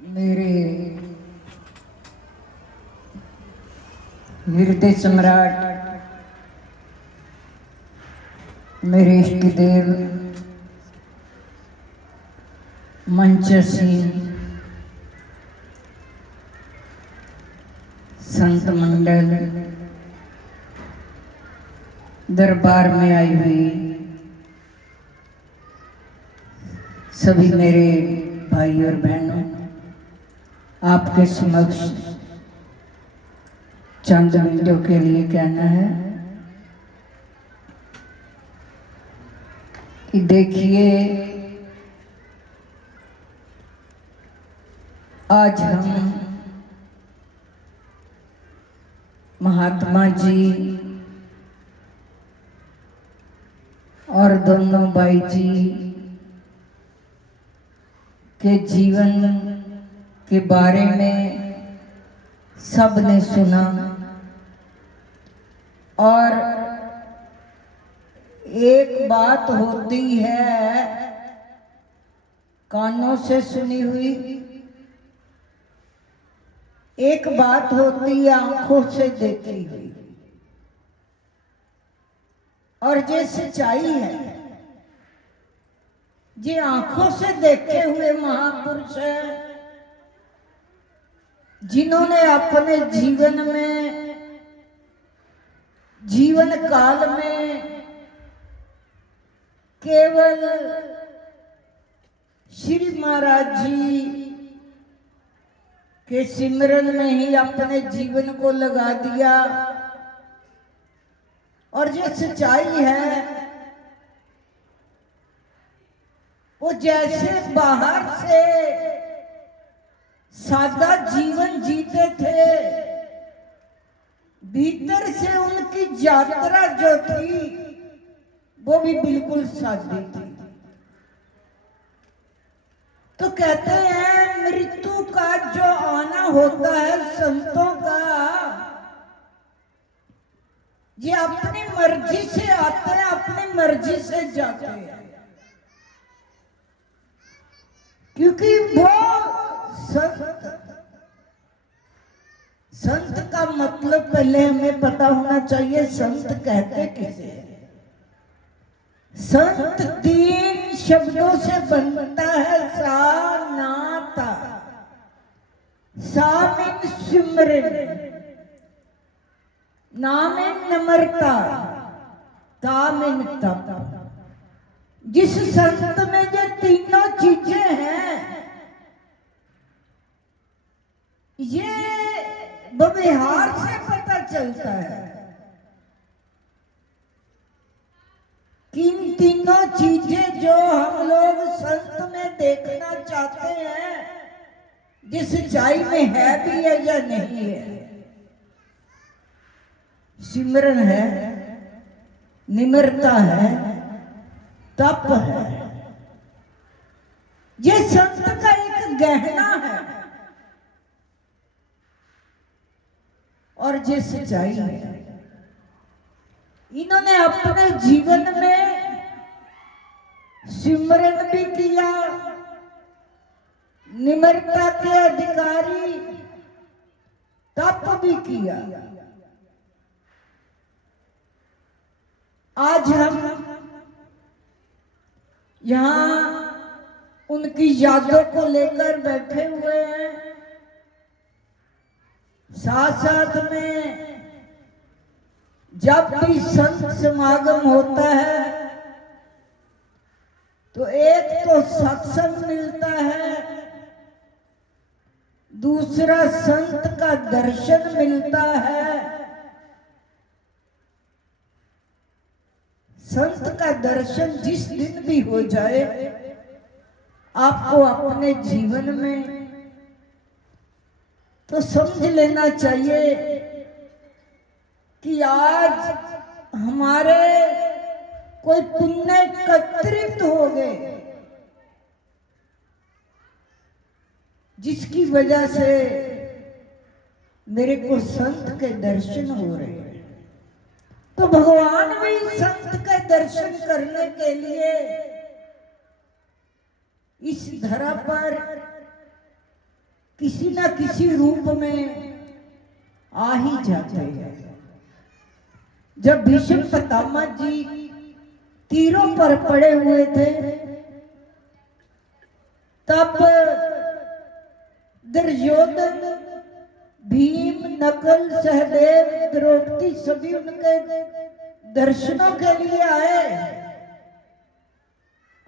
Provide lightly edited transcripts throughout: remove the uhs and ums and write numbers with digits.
मेरे हृदय सम्राट, मेरे इष्ट देव मंचसीन संत मंडल, दरबार में आई हुई सभी मेरे भाई और बहनों, आपके समक्ष चंद मिनटों के लिए कहना है कि देखिए, आज हम महात्मा जी और दोनों भाई जी के जीवन के बारे में सब ने सुना और एक बात होती है कानों से सुनी हुई, एक बात होती है आंखों से देखी हुई, और ये सच्चाई है। ये आंखों से देखे हुए महापुरुष है जिन्होंने अपने जीवन में, जीवन काल में केवल श्री महाराज जी के सिमरन में ही अपने जीवन को लगा दिया। और ये सच्चाई है, वो जैसे बाहर से सादा जीवन जीते थे, भीतर से उनकी यात्रा जो थी वो भी बिल्कुल सादी थी। तो कहते हैं मृत्यु का जो आना होता है संतों का, ये अपनी मर्जी से आते हैं, अपनी मर्जी से जाते हैं, क्योंकि वो संत का मतलब पहले हमें पता होना चाहिए। संत कहते किसे हैं? संत तीन शब्दों से बनता है। सा नाता, सा में सिमरन, ना में नम्रता, ता में तप। जिस संत में ये तीनों चीजें हैं, ये व्यवहार से पता चलता है कि इन तीनों चीजें जो हम लोग संत में देखना चाहते हैं, जिस सच्चाई में है भी है या नहीं है। सिमरन है, निम्रता है, तप है। ये संत का एक गहना है और ये सच्चाई है। इन्होंने अपने जीवन में सिमरन भी किया, निम्रता के अधिकारी, तप भी किया। आज हम यहाँ उनकी यादों को लेकर बैठे हुए हैं। साथ साथ में जब भी संत समागम होता है तो एक तो सत्संग मिलता है, दूसरा संत का दर्शन मिलता है। संत का दर्शन जिस दिन भी हो जाए, आपको अपने जीवन में तो समझ लेना चाहिए कि आज हमारे कोई पुण्य एकत्रित हो गए, जिसकी वजह से मेरे को संत के दर्शन हो रहे हैं। तो भगवान भी संत के दर्शन करने के लिए इस धरा पर किसी न किसी रूप में आ ही जाते हैं। जब भीष्म पितामह जी तीरों पर पड़े हुए थे, तब दुर्योधन, भीम, नकुल, सहदेव, द्रौपदी सभी उनके दर्शनों के लिए आए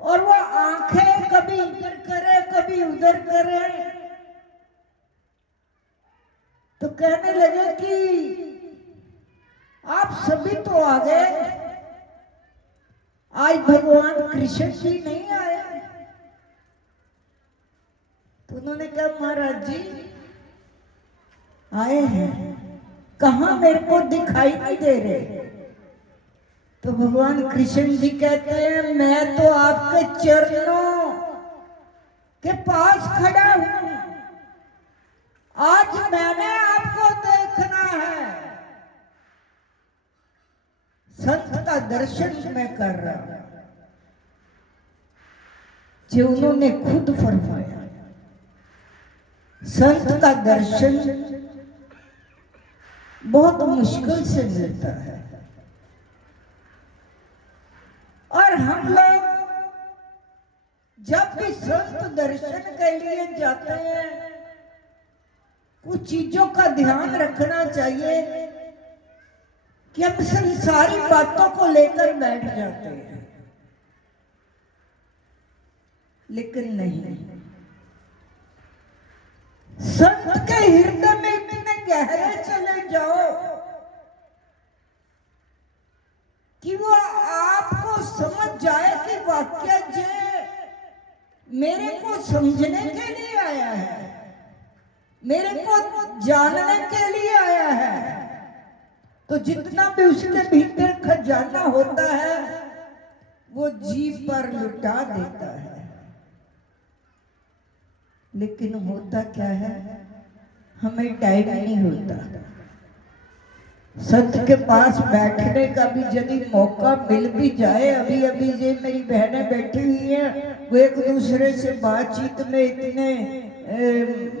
और वो आंखें कभी इधर करे कभी उधर करे, तो कहने लगे कि आप सभी तो आ गए, आज भगवान कृष्ण जी नहीं आए। तो उन्होंने कहा महाराज जी आए हैं, कहां मेरे को दिखाई नहीं दे रहे। तो भगवान कृष्ण जी कहते हैं मैं तो आपके चरणों के पास खड़ा हूं, आज मैंने आपको देखना है। संत का दर्शन मैं कर रहा हूं, जो उन्होंने खुद फरमाया। संत का दर्शन बहुत मुश्किल से मिलता है, और हम लोग जब भी संत दर्शन के लिए जाते हैं, कुछ चीजों का ध्यान रखना चाहिए कि हम संसारी बातों को लेकर बैठ जाते हैं, लेकिन नहीं। संत के हृदय में इतने गहरे चले जाओ कि वो आपको समझ जाए कि वाक्य जे मेरे को समझने के लिए आया है, मेरे को जानने के लिए आया है। तो जितना भी उसके भीतर खजाना होता है वो जीभ पर लुटा देता है। लेकिन होता क्या है, हमें टाइम नहीं होता। संत के पास बैठने का भी यदि मौका मिल भी जाए, अभी अभी ये मेरी बहनें बैठी हुई हैं, वो एक दूसरे से बातचीत में इतने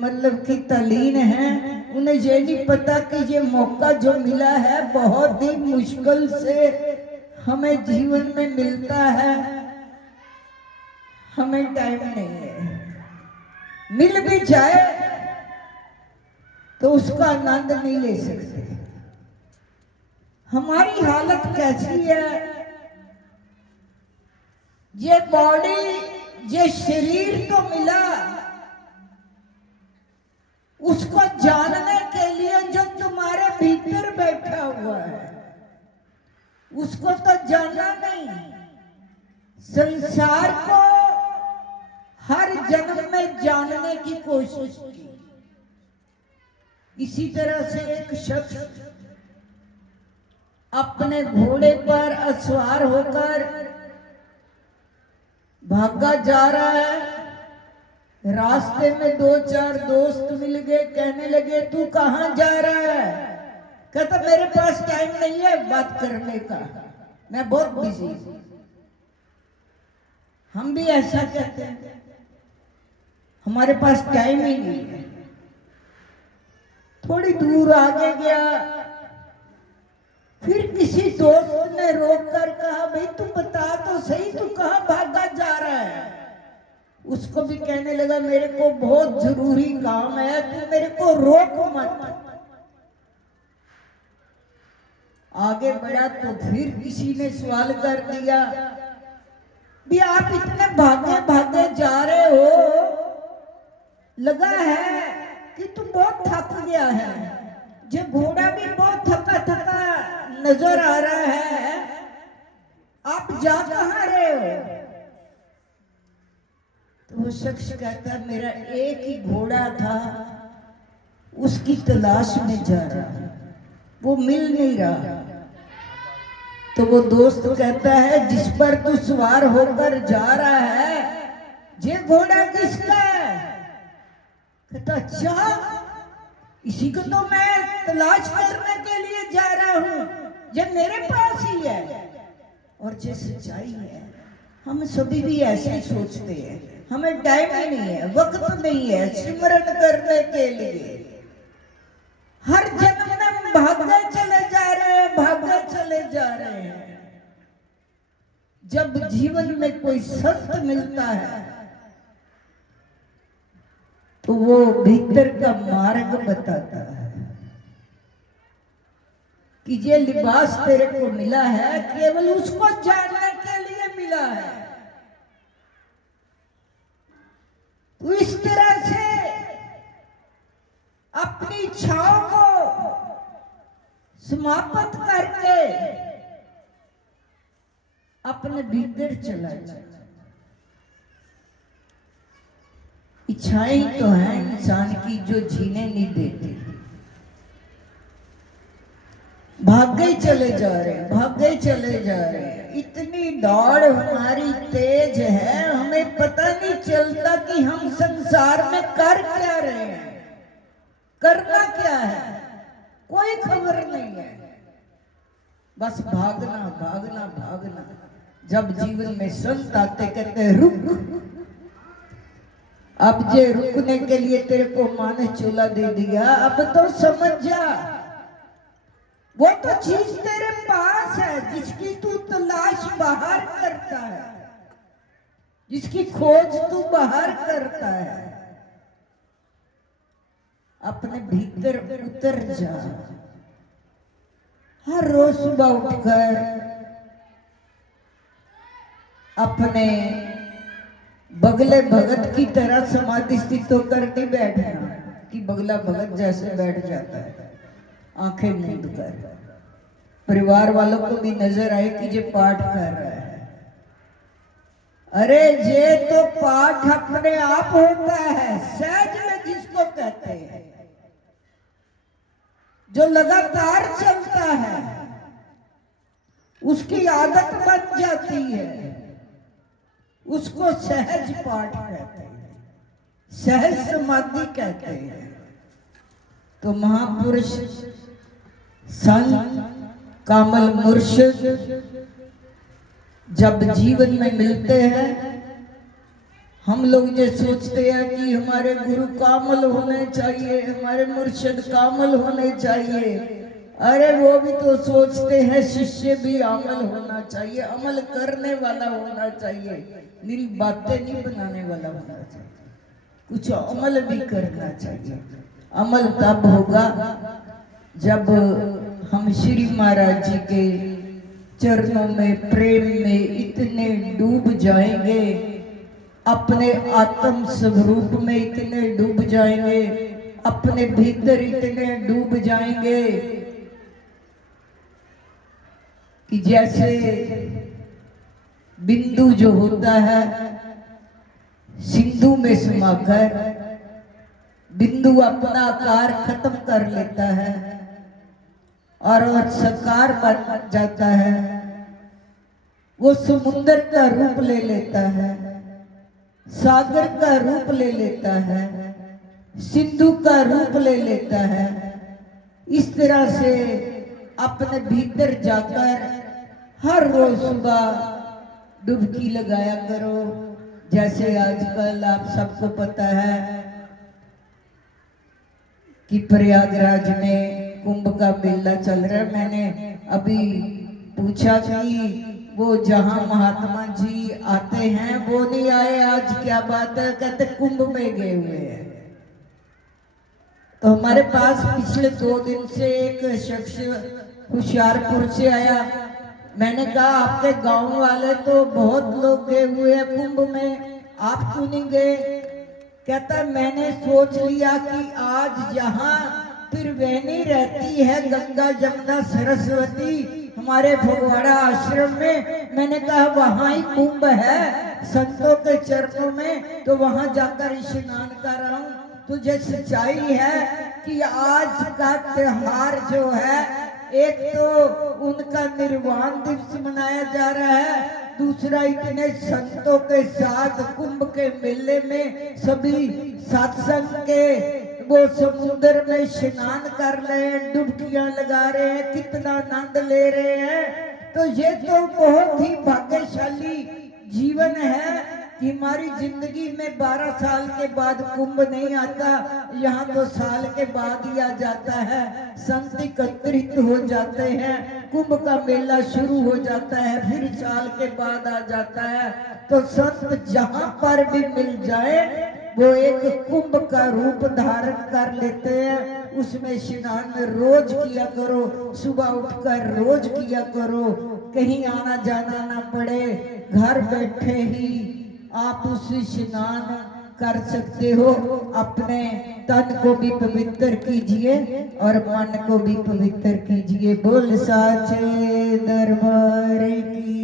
मतलब कि तल्लीन हैं, उन्हें ये नहीं पता कि ये मौका जो मिला है बहुत ही मुश्किल से हमें जीवन में मिलता है। हमें टाइम नहीं है, मिल भी जाए तो उसका आनंद नहीं ले सकते। हमारी हालत कैसी है, ये बॉडी, ये शरीर तो मिला, उसको जानने के लिए जो तुम्हारे भीतर बैठा हुआ है उसको तो जानना नहीं। संसार को हर जन्म में जानने की कोशिश की। इसी तरह से एक शख्स अपने घोड़े पर असवार होकर भागा जा रहा है। रास्ते में दो चार दोस्त मिल गए, कहने लगे तू कहां जा रहा है? कहता मेरे पास टाइम नहीं है बात करने का, मैं बहुत बिजी हूं। हम भी ऐसा कहते हैं, हमारे पास टाइम ही नहीं है। थोड़ी दूर आगे गया, फिर किसी दोस्त ने रोक कर कहा भाई तू बता तो सही, तू कहां भागा जा रहा है? उसको भी कहने लगा मेरे को बहुत जरूरी काम है, तू मेरे को रोक मत। आगे बढ़ा तो फिर किसी ने सवाल कर दिया भी आप इतने भागे भागे जा रहे हो, लगा है कि तू बहुत थक गया है, जो घोड़ा भी बहुत थका थका नजर आ रहा है, आप जा कहां रहे हो? तो वो शख्स कहता है मेरा एक ही घोड़ा था, उसकी तलाश में जा रहा, वो मिल नहीं रहा। तो वो दोस्त कहता है जिस पर तू सवार होकर जा रहा है ये घोड़ा किसका है? कहता अच्छा, इसी को तो मैं तलाश करने के लिए जा रहा हूं, ये मेरे पास ही है। और ये सच्चाई है, हम सभी भी ऐसे ही सोचते हैं। हमें टाइम ही नहीं है, वक्त नहीं है सिमरन करने के लिए। हर जन्म में हम भागते चले जा रहे हैं, भागते चले जा रहे हैं। जब जीवन में कोई सत्य मिलता है तो वो भीतर का मार्ग बताता है कि ये लिबास तेरे को मिला है केवल उसको जानने के लिए मिला है। तो इस तरह से अपनी इच्छाओं को समाप्त करके अपने भीतर चला जाए। इच्छाएं तो हैं इंसान की जो जीने नहीं देती। भागे चले जा रहे, भागे चले जा रहे। इतनी दौड़ हमारी तेज है, हमें पता नहीं चलता कि हम संसार में कर क्या रहे हैं, करना क्या है, कोई खबर नहीं है। बस भागना भागना भागना। जब जीवन में संत आते कहते हैं रुक, अब जे रुकने के लिए तेरे को माँ ने चूल्हा दे दिया, अब तो समझ जा वो तो चीज तेरे पास है जिसकी तू तलाश बाहर करता है, जिसकी खोज तू बाहर करता है। अपने भीतर उतर जा। हर रोज सुबह उठकर अपने बगले भगत की तरह समाधि स्थित होकर नहीं बैठना कि बगला भगत जैसे बैठ जाता है आंखें मूंद कर, परिवार वालों को भी नजर आए कि ये पाठ कर रहा है। अरे ये तो पाठ अपने आप होता है, सहज में जिसको कहते हैं, जो लगातार चलता है उसकी आदत बन जाती है, उसको सहज पाठ कहते हैं, सहज समाधि कहते हैं। तो महापुरुष संत कामल मुर्शिद जब जीवन में मिलते हैं, हम लोग ये सोचते हैं कि हमारे गुरु कामल होने चाहिए, हमारे मुर्शिद कामल होने चाहिए। अरे वो भी तो सोचते हैं शिष्य भी अमल होना चाहिए, अमल करने वाला होना चाहिए, मेरी बातें नहीं बनाने वाला होना चाहिए, कुछ अमल भी करना चाहिए। अमल तब होगा जब हम श्री महाराज जी के चरणों में प्रेम में इतने डूब जाएंगे, अपने आत्म स्वरूप में इतने डूब जाएंगे, अपने भीतर इतने डूब जाएंगे कि जैसे बिंदु जो होता है सिंधु में समाकर बिंदु अपना आकार खत्म कर लेता है और साकार बन जाता है, वो समुद्र का रूप ले लेता है, सागर का रूप ले लेता है, सिंधु का रूप ले लेता है। इस तरह से अपने भीतर जाकर हर रोज सुबह डुबकी लगाया करो। जैसे आजकल आप सबको पता है कि प्रयागराज में कुंभ का मेला चल रहा है। मैंने अभी पूछा कि वो जहां महात्मा जी आते हैं वो नहीं आए आज, क्या बात है? कहते कुंभ में गए हुए हैं। तो हमारे पास पिछले 2 दिन से एक शख्स होशियारपुर से आया। मैंने कहा आपके गांव वाले तो बहुत लोग गए हुए हैं कुंभ में, आप क्यों नहीं गए? कहता मैंने सोच लिया कि आज जहां त्रिवेणी रहती है गंगा जमुना सरस्वती हमारे फगवाड़ा आश्रम में, मैंने कहा वहां ही कुंभ है संतों के चरणों में, तो वहां जाकर स्नान कर रहा हूं। तुझे सच्चाई है कि आज का त्योहार जो है, एक तो उनका निर्वाण दिवस मनाया जा रहा है, दूसरा इतने संतों के साथ कुंभ के मेले में सभी सत्संग के वो समुद्र में स्नान कर रहे हैं, डुबकियां लगा रहे हैं, कितना आनंद ले रहे हैं। तो ये तो बहुत ही भाग्यशाली जीवन है कि हमारी जिंदगी में 12 साल के बाद कुंभ नहीं आता, यहाँ तो साल के बाद ही आ जाता है। संत एकत्रित हो जाते हैं, कुंभ का मेला शुरू हो जाता है, फिर साल के बाद आ जाता है। तो संत जहाँ पर भी मिल जाए वो एक कुंभ का रूप धारण कर लेते हैं। उसमें स्नान रोज किया करो, सुबह उठकर रोज किया करो, कहीं आना जाना ना पड़े, घर बैठे ही आप उस स्नान कर सकते हो। अपने तन को भी पवित्र कीजिए और मन को भी पवित्र कीजिए। बोल साचे दरबार की